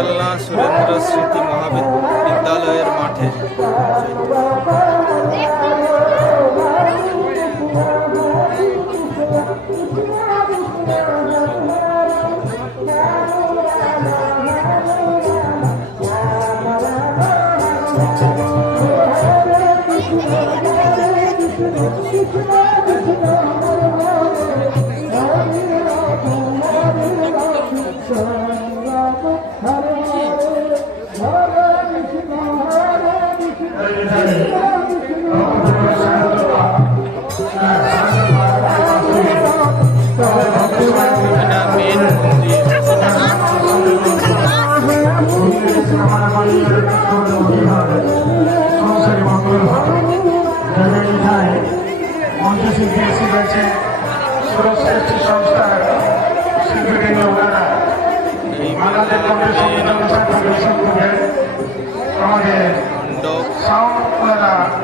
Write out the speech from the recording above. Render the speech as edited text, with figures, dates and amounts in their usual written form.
খেলনা সুরেন্দ্র স্মৃতি মহাবিদ্যালয়ের মাঠে। সুরশ্রেষ্ঠ সংস্থার শিল্পীবৃন্দ ওনারা আমাদের সাউন্ড ওনারা